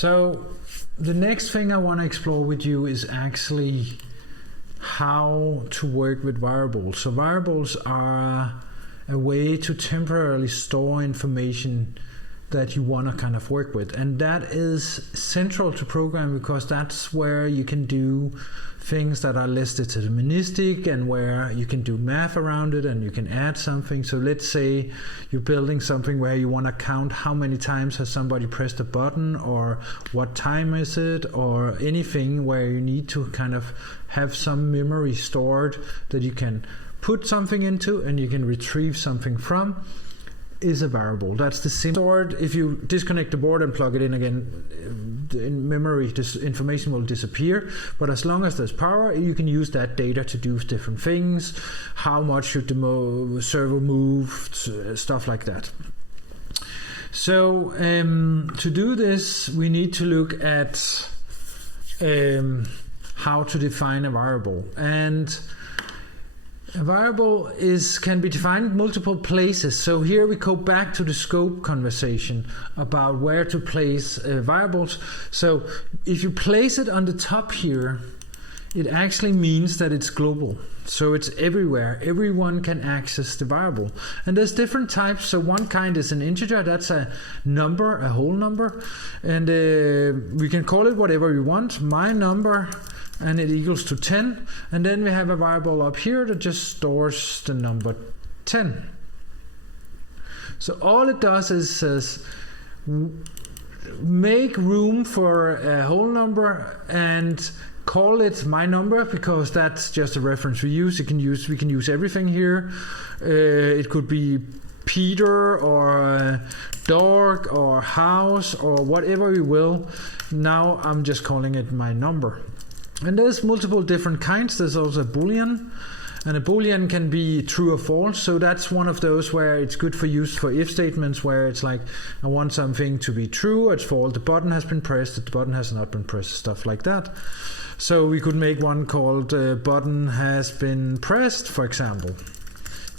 So the next thing I want to explore with you is actually how to work with variables. So variables are a way to temporarily store information that you want to kind of work with, and that is central to programming because that's where you can do things that are less deterministic and where you can do math around it and you can add something. So let's say you're building something where you want to count how many times has somebody pressed a button or what time is it, or anything where you need to kind of have some memory stored that you can put something into and you can retrieve something from, is a variable. That's the same stored. If you disconnect the board and plug it in again, in memory, this information will disappear. But as long as there's power, you can use that data to do different things. How much should the server move, stuff like that. So to do this, we need to look at how to define a variable. And a variable can be defined in multiple places. So here we go back to the scope conversation about where to place variables. So if you place it on the top here, it actually means that it's global. So it's everywhere. Everyone can access the variable. And there's different types. So one kind is an integer. That's a number, a whole number. And we can call it whatever we want. My number, and it equals to 10, and then we have a variable up here that just stores the number 10. So all it does is says make room for a whole number and call it my number, because that's just a reference we use. We can use everything here. It could be Peter or dog or house or whatever we will. Now I'm just calling it my number. And there's multiple different kinds. There's also a boolean, and a boolean can be true or false. So that's one of those where it's good for use for if statements, where it's like I want something to be true or it's false. The button has been pressed, the button has not been pressed, stuff like that. So we could make one called button has been pressed, for example,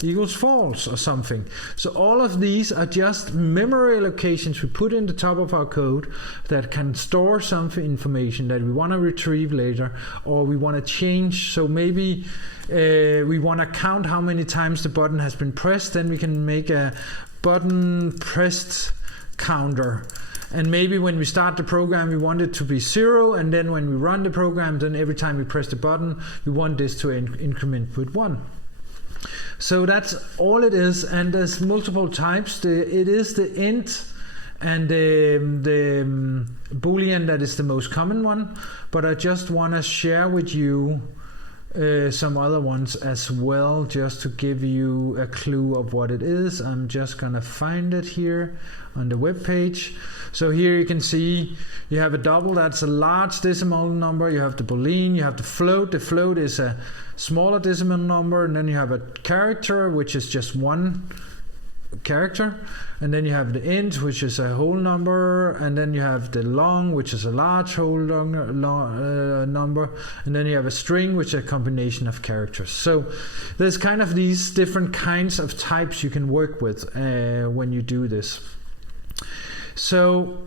equals false or something. So all of these are just memory allocations we put in the top of our code that can store some information that we want to retrieve later, or we want to change. So maybe we want to count how many times the button has been pressed, then we can make a button pressed counter. And maybe when we start the program we want it to be 0, and then when we run the program, then every time we press the button we want this to increment with 1. So that's all it is, and there's multiple types. It is the int and the boolean that is the most common one, but I just want to share with you some other ones as well, just to give you a clue of what it is. I'm just gonna find it here on the web page. So here you can see you have a double, that's a large decimal number. You have the boolean, you have the float. The float is a smaller decimal number, and then you have a character, which is just one character, and then you have the int, which is a whole number, and then you have the long, which is a large whole number, and then you have a string, which is a combination of characters. So there's kind of these different kinds of types you can work with when you do this. So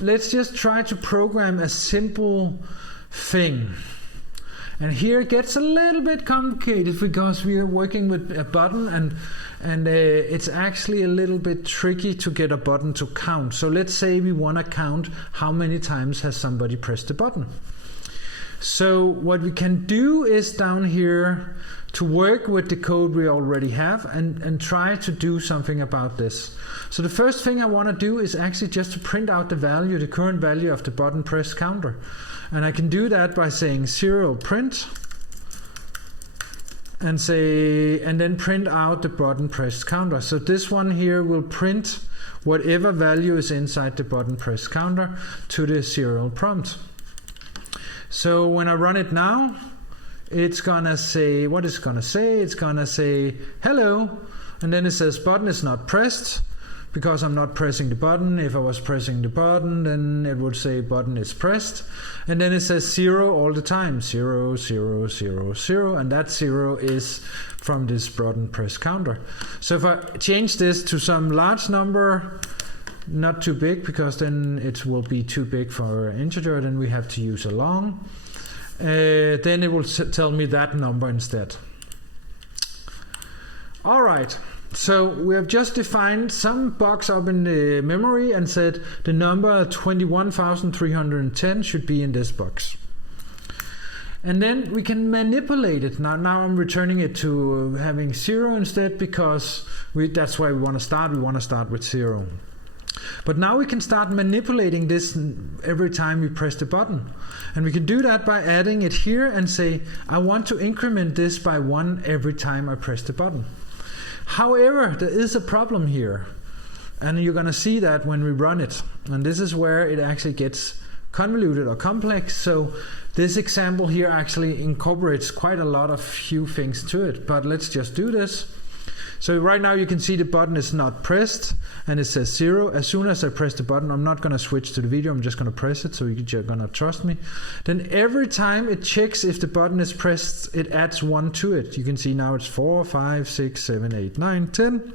let's just try to program a simple thing. And here it gets a little bit complicated because we are working with a button, and it's actually a little bit tricky to get a button to count. So let's say we want to count how many times has somebody pressed the button. So what we can do is down here to work with the code we already have and try to do something about this. So the first thing I want to do is actually just to print out the value, the current value of the button press counter. And I can do that by saying 0 print and then print out the button press counter. So this one here will print whatever value is inside the button press counter to the serial prompt. So when I run it now, it's gonna say, what is it gonna say? It's gonna say hello, and then it says button is not pressed because I'm not pressing the button. If I was pressing the button, then it would say button is pressed, and then it says 0 all the time, 0 0 0 0, and that 0 is from this button press counter. So if I change this to some large number, not too big, because then it will be too big for an integer, then we have to use a long. Then it will tell me that number instead. Alright, so we have just defined some box up in the memory and said the number 21,310 should be in this box. And then we can manipulate it. Now I'm returning it to having 0 instead, because that's why we want to start. We want to start with 0. But now we can start manipulating this every time we press the button. And we can do that by adding it here and say, I want to increment this by 1 every time I press the button. However, there is a problem here. And you're going to see that when we run it. And this is where it actually gets convoluted or complex. So this example here actually incorporates quite a lot of few things to it. But let's just do this. So right now you can see the button is not pressed and it says 0. As soon as I press the button, I'm not going to switch to the video, I'm just going to press it, so you're going to trust me. Then every time it checks if the button is pressed, it adds 1 to it. You can see now it's 4, 5, 6, 7, 8, 9, 10.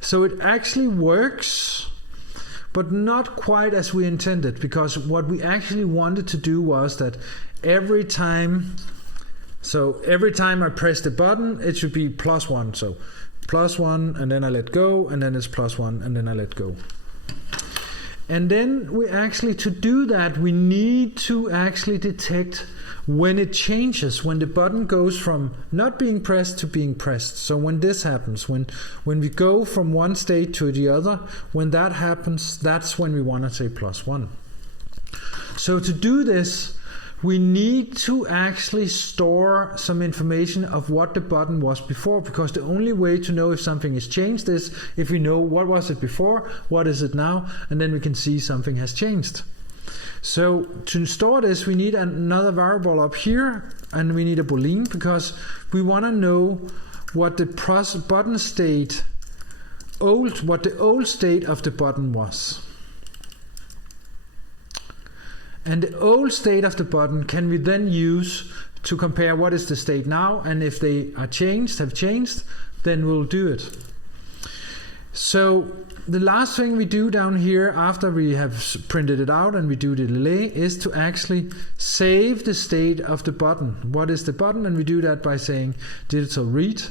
So it actually works, but not quite as we intended, because what we actually wanted to do was that every time I press the button, it should be +1. So +1, and then I let go, and then it's +1, and then I let go. And then we actually, to do that, we need to actually detect when it changes, when the button goes from not being pressed to being pressed. So when this happens, when we go from one state to the other, when that happens, that's when we want to say +1. So to do this, we need to actually store some information of what the button was before, because the only way to know if something has changed is if we know what was it before, what is it now, and then we can see something has changed. So to store this, we need another variable up here, and we need a boolean, because we want to know what the button state what the old state of the button was. And the old state of the button can we then use to compare what is the state now, and if they are have changed, then we'll do it. So the last thing we do down here after we have printed it out and we do the delay is to actually save the state of the button. What is the button? And we do that by saying digital read.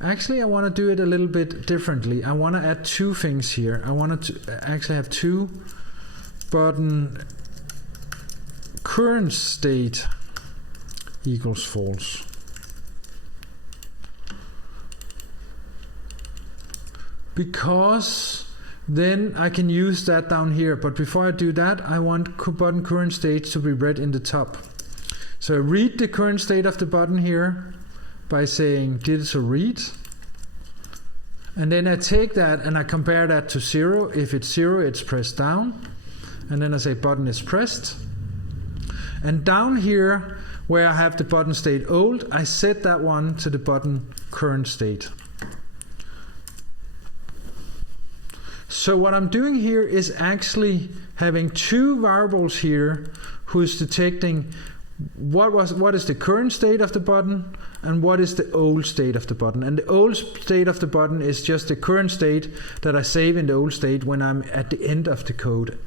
Actually, I want to do it a little bit differently. I want to add 2 things here. I want to actually have 2 button current state equals false. Because then I can use that down here. But before I do that, I want button current state to be read in the top. So I read the current state of the button here by saying digital read. And then I take that and I compare that to 0. If it's 0, it's pressed down. And then I say button is pressed. And down here, where I have the button state old, I set that one to the button current state. So what I'm doing here is actually having 2 variables here who's detecting what is the current state of the button and what is the old state of the button. And the old state of the button is just the current state that I save in the old state when I'm at the end of the code,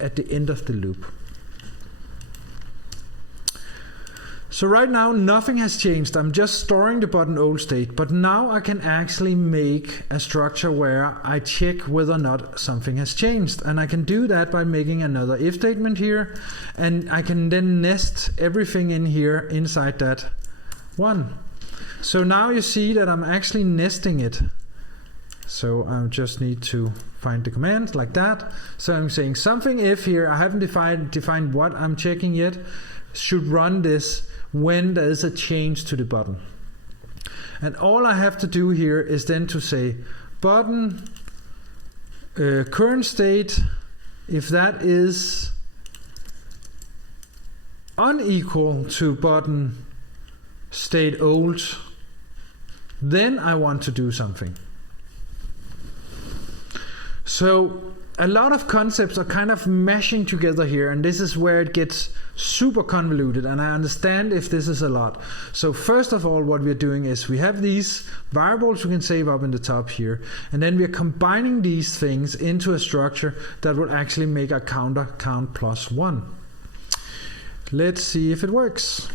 at the end of the loop. So right now nothing has changed. I'm just storing the button old state, but now I can actually make a structure where I check whether or not something has changed. And I can do that by making another if statement here, and I can then nest everything in here inside that one. So now you see that I'm actually nesting it. So I just need to find the command like that. So I'm saying something if here, I haven't defined what I'm checking yet, should run this when there is a change to the button. And all I have to do here is then to say button current state, if that is unequal to button state old, then I want to do something. So a lot of concepts are kind of meshing together here, and this is where it gets super convoluted, and I understand if this is a lot. So first of all, what we're doing is we have these variables we can save up in the top here, and then we're combining these things into a structure that will actually make our counter count plus 1. Let's see if it works.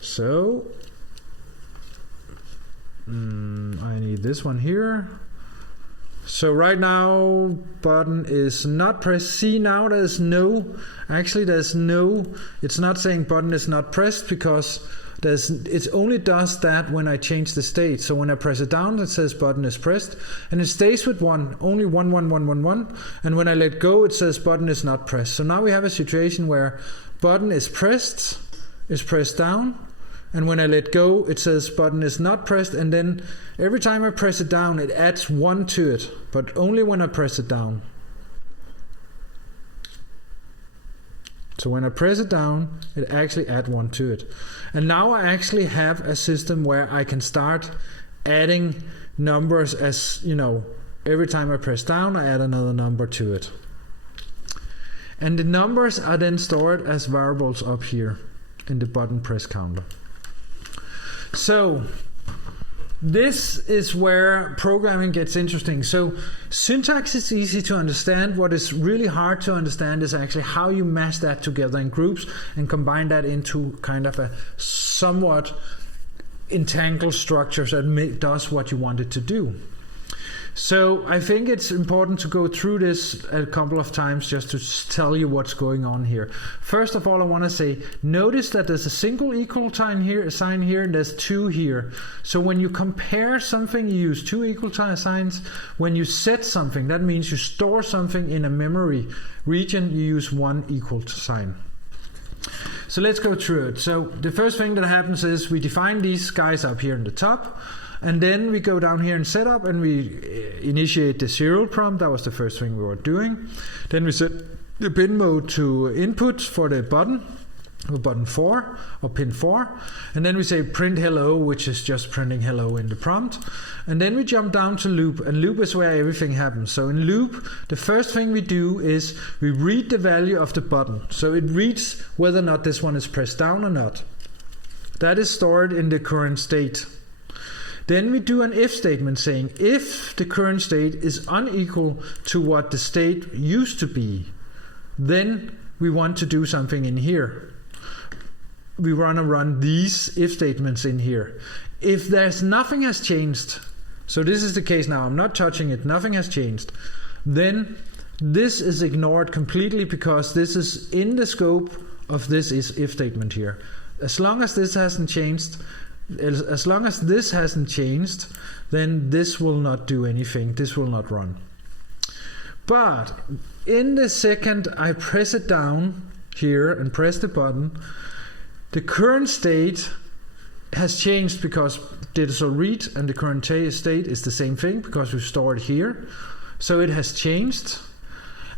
So I need this one here. So right now button is not pressed. See, now there's no, it's not saying button is not pressed, because it only does that when I change the state. So when I press it down, it says button is pressed, and it stays with 1, only 1, 1, 1, 1, 1. And when I let go, it says button is not pressed. So now we have a situation where button is pressed down, and when I let go, it says button is not pressed, and then every time I press it down, it adds 1 to it, but only when I press it down. So when I press it down, it actually adds 1 to it. And now I actually have a system where I can start adding numbers, as you know, every time I press down, I add another number to it. And the numbers are then stored as variables up here in the button press counter. So this is where programming gets interesting. So syntax is easy to understand. What is really hard to understand is actually how you mash that together in groups and combine that into kind of a somewhat entangled structure that does what you want it to do. So I think it's important to go through this a couple of times just to tell you what's going on here. First of all, I want to say, notice that there's a single equal sign here, and there's 2 here. So when you compare something, you use 2 equal signs. When you set something, that means you store something in a memory region, you use 1 equal sign. So let's go through it. So the first thing that happens is we define these guys up here in the top. And then we go down here in setup and we initiate the serial prompt. That was the first thing we were doing. Then we set the bin mode to input for the button, or button 4 or pin 4. And then we say print hello, which is just printing hello in the prompt. And then we jump down to loop, and loop is where everything happens. So in loop, the first thing we do is we read the value of the button. So it reads whether or not this one is pressed down or not. That is stored in the current state. Then we do an if statement saying if the current state is unequal to what the state used to be, then we want to do something in here. We want to run these if statements in here. If there's nothing has changed, so this is the case now, I'm not touching it, nothing has changed, then this is ignored completely, because this is in the scope of this is if statement here. As long as this hasn't changed, then this will not do anything. This will not run. But in the second I press it down here and press the button, the current state has changed, because digital read and the current state is the same thing, because we stored here. So it has changed.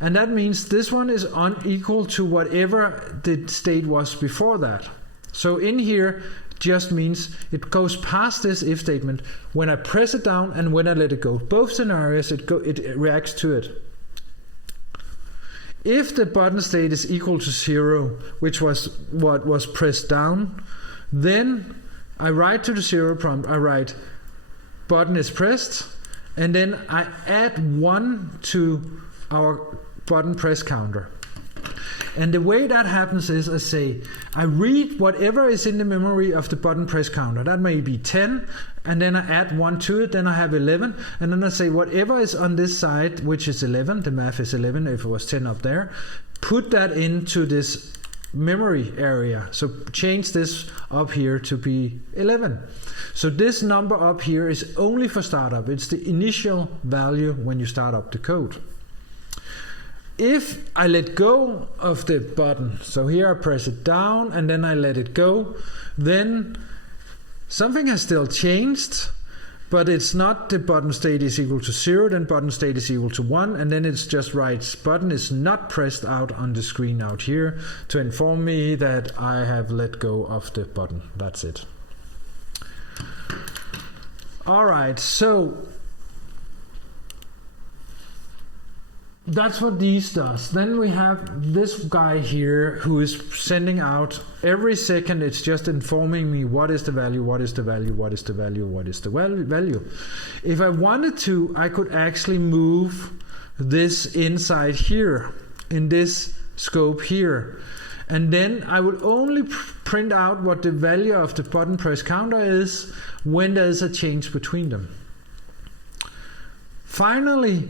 And that means this one is unequal to whatever the state was before that. So in here, just means it goes past this if statement when I press it down and when I let it go. Both scenarios it reacts to it. If the button state is equal to 0, which was what was pressed down, then I write to the serial prompt, I write button is pressed, and then I add 1 to our button press counter. And the way that happens is I say, I read whatever is in the memory of the button press counter. That may be 10, and then I add 1 to it, then I have 11, and then I say whatever is on this side, which is 11, the math is 11 if it was 10 up there, put that into this memory area. So change this up here to be 11. So this number up here is only for startup. It's the initial value when you start up the code. If I let go of the button, so here I press it down and then I let it go, then something has still changed, but it's not the button state is equal to 0, then button state is equal to 1, and then it's just writes button is not pressed out on the screen out here to inform me that I have let go of the button. That's it. Alright, so that's what these does. Then we have this guy here who is sending out every second. It's just informing me what is the value, what is the value, what is the value, what is the value. If I wanted to, I could actually move this inside here in this scope here, and then I would only print out what the value of the button press counter is when there is a change between them. Finally,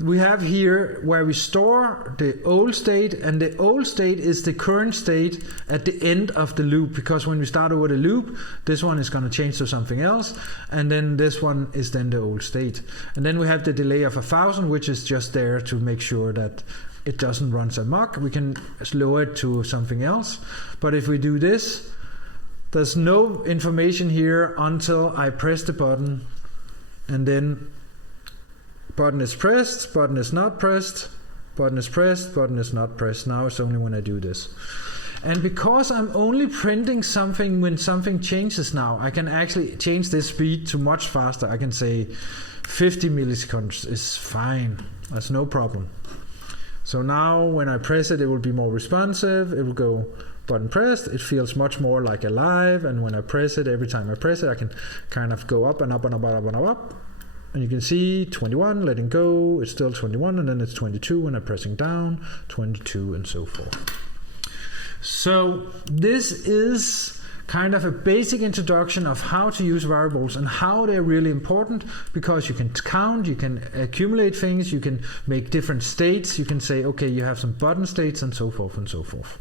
we have here where we store the old state, and the old state is the current state at the end of the loop, because when we start over the loop, this one is going to change to something else, and then this one is then the old state. And then we have the delay of 1,000, which is just there to make sure that it doesn't run amok. We can lower it to something else, but if we do this, there's no information here until I press the button, and then button is pressed, button is not pressed, button is pressed, button is not pressed. Now it's only when I do this. And because I'm only printing something when something changes now, I can actually change this speed to much faster. I can say 50 milliseconds is fine. That's no problem. So now when I press it, it will be more responsive. It will go button pressed. It feels much more like alive. And when I press it, every time I press it, I can kind of go up and up and up and up and up. And you can see 21, letting go, it's still 21, and then it's 22 when I'm pressing down, 22, and so forth. So this is kind of a basic introduction of how to use variables and how they're really important, because you can count, you can accumulate things, you can make different states, you can say, okay, you have some button states, and so forth and so forth.